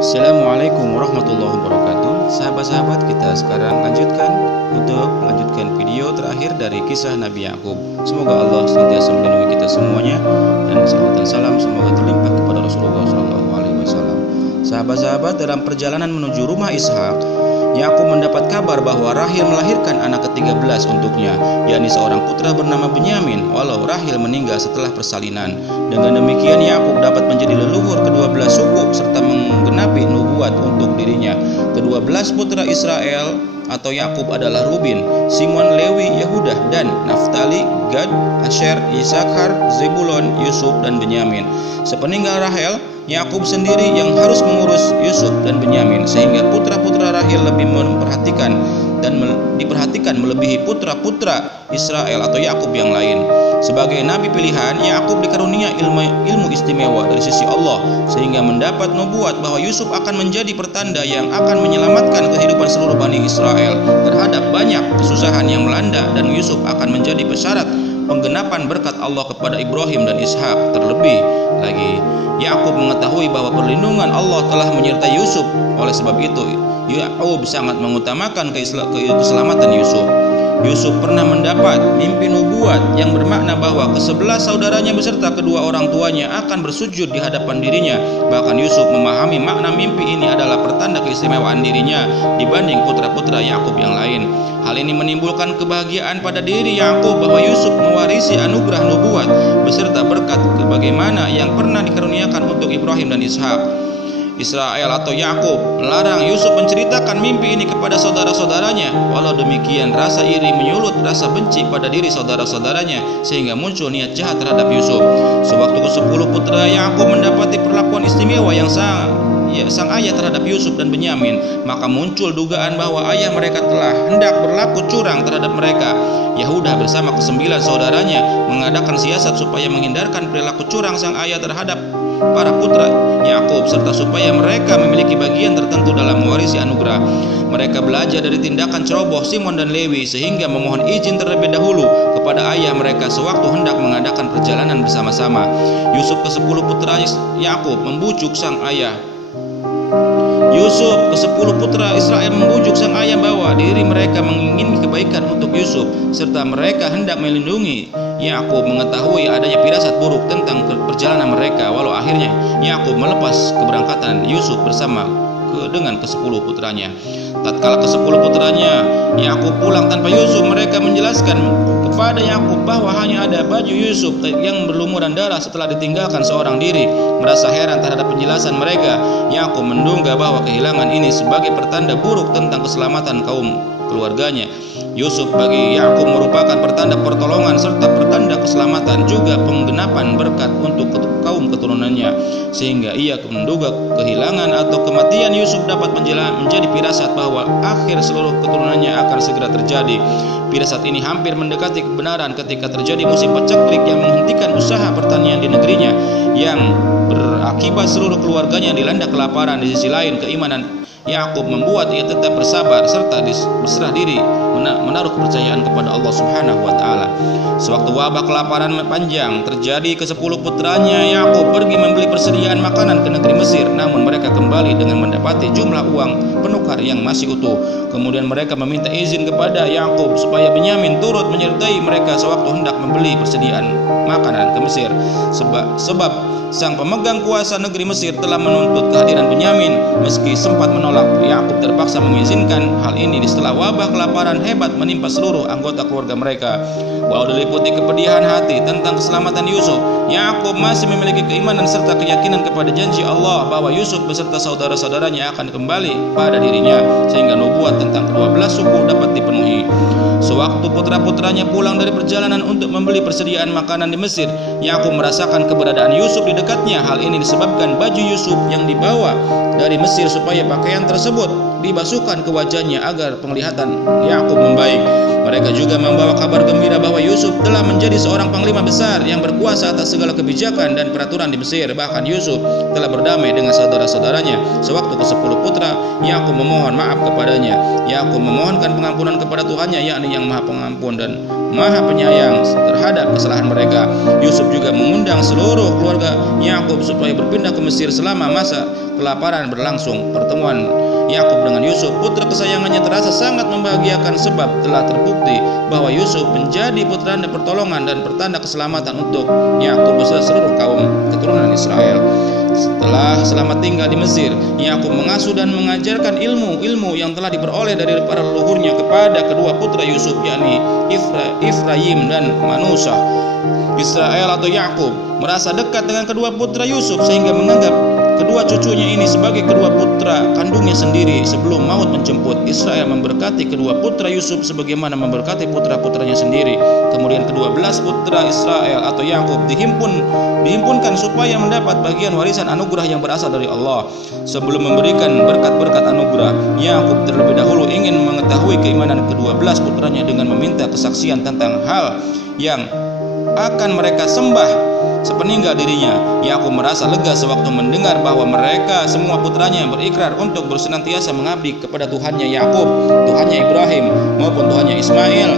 Assalamualaikum warahmatullahi wabarakatuh. Sahabat-sahabat, kita sekarang melanjutkan video terakhir dari kisah Nabi Yakub. Semoga Allah senantiasa melindungi kita semuanya, dan salawat dan salam semoga terlimpah kepada Rasulullah SAW. Sahabat-sahabat, dalam perjalanan menuju rumah Ishak, Yakub mendapat kabar bahwa Rahil melahirkan anak ke-13 untuknya, yakni seorang putra bernama Benyamin, walau Rahil meninggal setelah persalinan. Dengan demikian Yakub dapat menjadi leluhur ke-12 suku serta menggenapi nubuat untuk dirinya. Ke-12 putra Israel atau Yakub adalah Ruben, Simon, Lewi, Yehuda, dan Naftali, Gad, Asher, Isakar, Zebulon, Yusuf, dan Benyamin. Sepeninggal Rahel, Yakub sendiri yang harus mengurus Yusuf dan Benyamin, sehingga putra-putra Rahel lebih diperhatikan melebihi putra-putra Israel atau Yakub yang lain. Sebagai nabi pilihan, Yakub dikarunia ilmu istimewa dari sisi Allah, sehingga mendapat nubuat bahwa Yusuf akan menjadi pertanda yang akan menyelamatkan kehidupan seluruh Bani Israel terhadap banyak kesusahan yang melanda, dan Yusuf akan menjadi persyarat penggenapan berkat Allah kepada Ibrahim dan Ishak. Terlebih lagi, Yakub mengetahui bahwa perlindungan Allah telah menyertai Yusuf. Oleh sebab itu, Yakub sangat mengutamakan keselamatan Yusuf. Yusuf pernah mendapat mimpi nubuat yang bermakna bahwa ke-11 saudaranya beserta kedua orang tuanya akan bersujud di hadapan dirinya. Bahkan Yusuf memahami makna mimpi ini adalah pertanda keistimewaan dirinya dibanding putra-putra Yakub yang lain. Hal ini menimbulkan kebahagiaan pada diri Yakub bahwa Yusuf mewarisi anugerah nubuat beserta berkat sebagaimana yang pernah dikaruniakan untuk Ibrahim dan Ishak. Israel atau Yakub melarang Yusuf menceritakan mimpi ini kepada saudara-saudaranya. Walau demikian, rasa iri menyulut rasa benci pada diri saudara-saudaranya, sehingga muncul niat jahat terhadap Yusuf. Sewaktu ke-10 putra Yakub mendapati perlakuan istimewa yang sang ayah terhadap Yusuf dan Benyamin, maka muncul dugaan bahwa ayah mereka telah hendak berlaku curang terhadap mereka. Yehuda bersama ke-9 saudaranya mengadakan siasat supaya menghindarkan perilaku curang sang ayah terhadap para putra Yakub, serta supaya mereka memiliki bagian tertentu dalam mewarisi anugerah. Mereka belajar dari tindakan ceroboh Simon dan Lewi, sehingga memohon izin terlebih dahulu kepada ayah mereka sewaktu hendak mengadakan perjalanan bersama-sama. Yusuf ke-10 putra Yakub membujuk sang ayah. Yusuf ke-10 putra Israel membujuk sang ayah bahwa diri mereka menginginkan kebaikan untuk Yusuf, serta mereka hendak melindungi. Yakub mengetahui adanya firasat buruk tentang perjalanan mereka, walau akhirnya Yakub melepas keberangkatan Yusuf bersama dengan ke-10 putranya. Tatkala ke-10 putranya Yakub pulang tanpa Yusuf, mereka menjelaskan kepada Yakub bahwa hanya ada baju Yusuf yang berlumuran darah setelah ditinggalkan seorang diri. Merasa heran terhadap penjelasan mereka, Yakub menduga bahwa kehilangan ini sebagai pertanda buruk tentang keselamatan kaum keluarganya. Yusuf bagi Yakub merupakan pertanda pertolongan serta pertanda keselamatan, juga penggenapan berkat untuk kaum keturunannya, sehingga ia menduga kehilangan atau kematian Yusuf dapat menjadi firasat bahwa akhir seluruh keturunannya akan segera terjadi. Firasat ini hampir mendekati kebenaran ketika terjadi musim paceklik yang menghentikan usaha pertanian di negerinya, yang berakibat seluruh keluarganya dilanda kelaparan. Di sisi lain, keimanan Yakub membuat ia tetap bersabar serta berserah diri, menaruh kepercayaan kepada Allah Subhanahu wa taala. Sewaktu wabah kelaparan panjang terjadi, ke-10 putranya Yakub pergi membeli persediaan makanan ke negeri Mesir, namun mereka kembali dengan mendapati jumlah uang penukar yang masih utuh. Kemudian mereka meminta izin kepada Yakub supaya Benyamin turut menyertai mereka sewaktu hendak membeli persediaan makanan ke Mesir, sebab sang pemegang kuasa negeri Mesir telah menuntut kehadiran Benyamin. Meski sempat menolak, Yakub terpaksa mengizinkan hal ini setelah wabah kelaparan hebat menimpa seluruh anggota keluarga mereka. Walau diliputi kepedihan hati tentang keselamatan Yusuf, Yakub masih memiliki keimanan serta keyakinan kepada janji Allah bahwa Yusuf beserta saudara-saudaranya akan kembali pada dirinya, sehingga nubuat tentang ke-12 suku dapat dipenuhi. Sewaktu putra-putranya pulang dari perjalanan untuk membeli persediaan makanan di Mesir, Yakub merasakan keberadaan Yusuf di dekatnya. Hal ini disebabkan baju Yusuf yang dibawa dari Mesir supaya pakaian tersebut dibasuhkan ke wajahnya agar penglihatan Yakub membaik. Mereka juga membawa kabar gembira bahwa Yusuf telah menjadi seorang panglima besar yang berkuasa atas segala kebijakan dan peraturan di Mesir. Bahkan Yusuf telah berdamai dengan saudara-saudaranya. Sewaktu ke-10 putra Yakub memohon maaf kepadanya, Yakub memohonkan pengampunan kepada Tuhannya, yakni yang Maha Pengampun dan Maha Penyayang terhadap kesalahan mereka. Yusuf juga mengundang seluruh keluarga Yakub supaya berpindah ke Mesir selama masa kelaparan berlangsung. Pertemuan Yakub dengan Yusuf, putra kesayangannya, terasa sangat membahagiakan sebab telah terbukti bahwa Yusuf menjadi putra dan pertolongan dan pertanda keselamatan untuk Yakub beserta seluruh kaum keturunan Israel. Setelah selama tinggal di Mesir, Yakub mengasuh dan mengajarkan ilmu-ilmu yang telah diperoleh dari para leluhurnya kepada kedua putra Yusuf, yakni Efraim dan Manusah. Israel atau Yakub merasa dekat dengan kedua putra Yusuf sehingga menganggap kedua cucunya ini sebagai kedua putra kandungnya sendiri. Sebelum maut menjemput, Israel memberkati kedua putra Yusuf sebagaimana memberkati putra-putranya sendiri. Kemudian ke-12 putra Israel atau Yakub dihimpunkan supaya mendapat bagian warisan anugerah yang berasal dari Allah. Sebelum memberikan berkat-berkat anugerah, Yakub terlebih dahulu ingin mengetahui keimanan ke-12 putranya dengan meminta kesaksian tentang hal yang akan mereka sembah sepeninggal dirinya. Yakub merasa lega sewaktu mendengar bahwa mereka semua putranya berikrar untuk bersenantiasa mengabdi kepada Tuhannya Yakub, Tuhannya Ibrahim, maupun Tuhannya Ismail,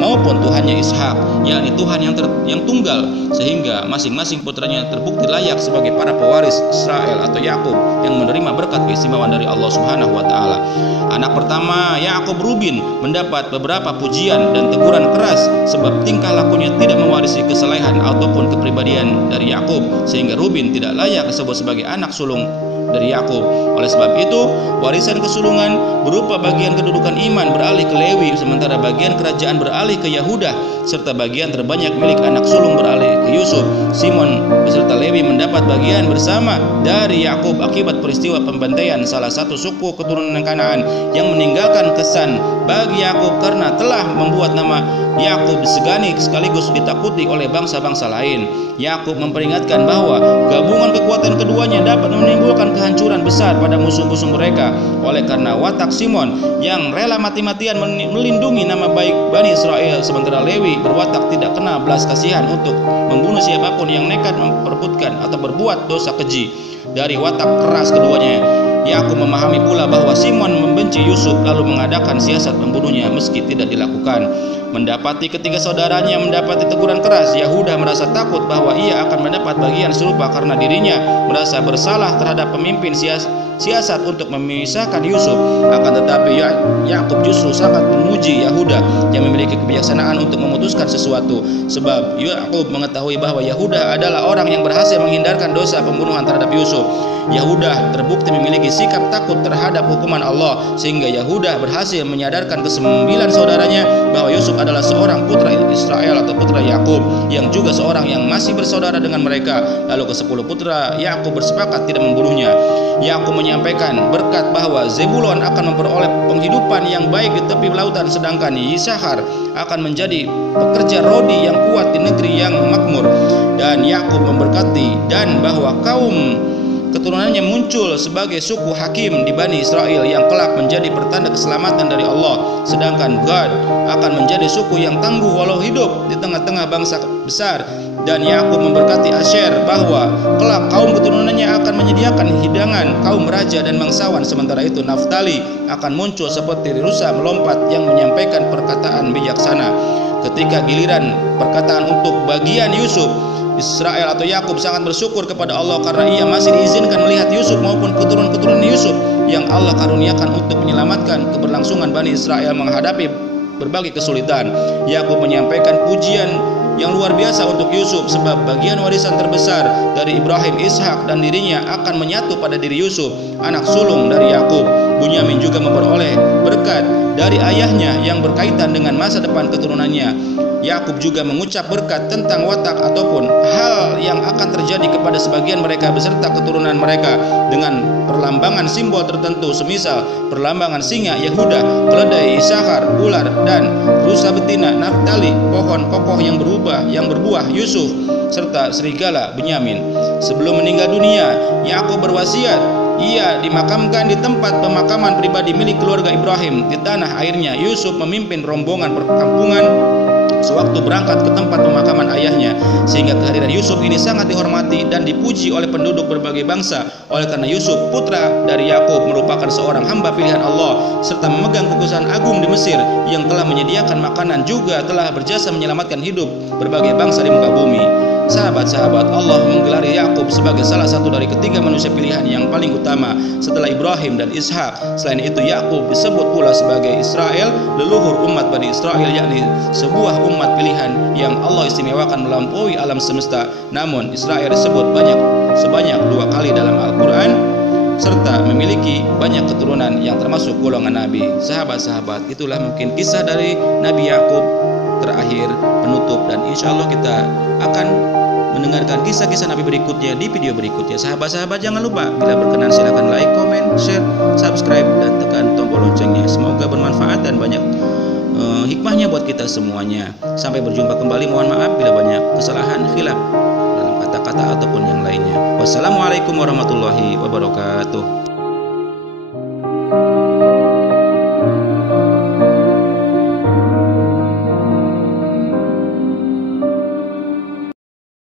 maupun Tuhannya Ishak, yakni Tuhan yang tunggal, sehingga masing-masing putranya terbukti layak sebagai para pewaris Israel atau Yakub yang menerima berkat keistimewaan dari Allah Subhanahu wa taala. Anak pertama Yakub, Ruben, mendapat beberapa pujian dan teguran keras sebab tingkah lakunya tidak mewarisi kesalehan ataupun kepribadian dari Yakub, sehingga Ruben tidak layak disebut sebagai anak sulung dari Yakub. Oleh sebab itu, warisan kesulungan berupa bagian kedudukan iman beralih ke Lewi, sementara bagian kerajaan beralih ke Yahuda, serta bagian terbanyak milik anak sulung beralih ke Yusuf. Simon beserta Lewi mendapat bagian bersama dari Yakub akibat peristiwa pembantaian salah satu suku keturunan Kanaan yang meninggalkan kesan bagi Yakub karena telah membuat nama Yakub disegani sekaligus ditakuti oleh bangsa-bangsa lain. Yakub memperingatkan bahwa gabungan kekuatan keduanya dapat menimbulkan kehancuran besar pada musuh-musuh mereka. Oleh karena watak Simon yang rela mati-matian melindungi nama baik Bani Israel, sementara Lewi berwatak tidak kena belas kasihan untuk membunuh siapapun yang nekat memperebutkan atau berbuat dosa keji. Dari watak keras keduanya, Yakub memahami pula bahwa Simon membenci Yusuf lalu mengadakan siasat membunuhnya meski tidak dilakukan. Mendapati ketiga saudaranya mendapati teguran keras, Yahuda merasa takut bahwa ia akan mendapat bagian serupa karena dirinya merasa bersalah terhadap pemimpin siasat untuk memisahkan Yusuf. Akan tetapi Yakub justru sangat memuji Yahuda yang memiliki kebijaksanaan untuk memutuskan sesuatu, sebab Yakub mengetahui bahwa Yahuda adalah orang yang berhasil menghindarkan dosa pembunuhan terhadap Yusuf. Yahuda terbukti memiliki sikap takut terhadap hukuman Allah, sehingga Yahuda berhasil menyadarkan kesembilan saudaranya bahwa Yusuf adalah seorang putra Israel atau putra Yakub yang juga seorang yang masih bersaudara dengan mereka. Lalu ke-10 putra Yakub bersepakat tidak membunuhnya. Yakub menyampaikan berkat bahwa Zebulon akan memperoleh penghidupan yang baik di tepi lautan, sedangkan Yisahar akan menjadi pekerja rodi yang kuat di negeri yang makmur. Dan Yakub memberkati dan bahwa kaum keturunannya muncul sebagai suku hakim di Bani Israel yang kelak menjadi pertanda keselamatan dari Allah, sedangkan Gad akan menjadi suku yang tangguh walau hidup di tengah-tengah bangsa besar. Dan Yakub memberkati Asher bahwa kelak kaum keturunannya akan menyediakan hidangan kaum raja dan bangsawan, sementara itu Naftali akan muncul seperti rusa melompat yang menyampaikan perkataan bijaksana. Ketika giliran perkataan untuk bagian Yusuf, Israel atau Yakub sangat bersyukur kepada Allah karena ia masih diizinkan melihat Yusuf maupun keturunan Yusuf yang Allah karuniakan untuk menyelamatkan keberlangsungan Bani Israel menghadapi berbagai kesulitan. Yakub menyampaikan pujian yang luar biasa untuk Yusuf sebab bagian warisan terbesar dari Ibrahim, Ishak dan dirinya akan menyatu pada diri Yusuf, anak sulung dari Yakub. Bunyamin juga memperoleh berkat dari ayahnya yang berkaitan dengan masa depan keturunannya. Yakub juga mengucap berkat tentang watak ataupun hal yang akan terjadi kepada sebagian mereka beserta keturunan mereka dengan perlambangan simbol tertentu, semisal perlambangan singa Yehuda, keledai Isakar, ular dan rusa betina Naftali, pohon kokoh yang berbuah Yusuf, serta serigala Benyamin. Sebelum meninggal dunia, Yakub berwasiat ia dimakamkan di tempat pemakaman pribadi milik keluarga Ibrahim di tanah airnya. Yusuf memimpin rombongan perkampungan sewaktu berangkat ke tempat pemakaman ayahnya, sehingga kehadiran Yusuf ini sangat dihormati dan dipuji oleh penduduk berbagai bangsa. Oleh karena Yusuf, putra dari Yakub, merupakan seorang hamba pilihan Allah serta memegang kekuasaan agung di Mesir yang telah menyediakan makanan, juga telah berjasa menyelamatkan hidup berbagai bangsa di muka bumi. Sahabat-sahabat, Allah menggelari Yakub sebagai salah satu dari ketiga manusia pilihan yang paling utama setelah Ibrahim dan Ishak. Selain itu, Yakub disebut pula sebagai Israel, leluhur umat Bani Israel, yakni sebuah umat pilihan yang Allah istimewakan melampaui alam semesta. Namun Israel disebut sebanyak 2 kali dalam Al-Quran, serta memiliki banyak keturunan yang termasuk golongan Nabi. Sahabat-sahabat, itulah mungkin kisah dari Nabi Yakub terakhir, penutup, dan insya Allah kita akan mendengarkan kisah-kisah Nabi berikutnya di video berikutnya. Sahabat-sahabat, jangan lupa bila berkenan silahkan like, comment, share, subscribe, dan tekan tombol loncengnya. Semoga bermanfaat dan banyak hikmahnya buat kita semuanya. Sampai berjumpa kembali. Mohon maaf bila banyak kesalahan, khilaf dalam kata-kata ataupun yang lainnya. Wassalamualaikum warahmatullahi wabarakatuh.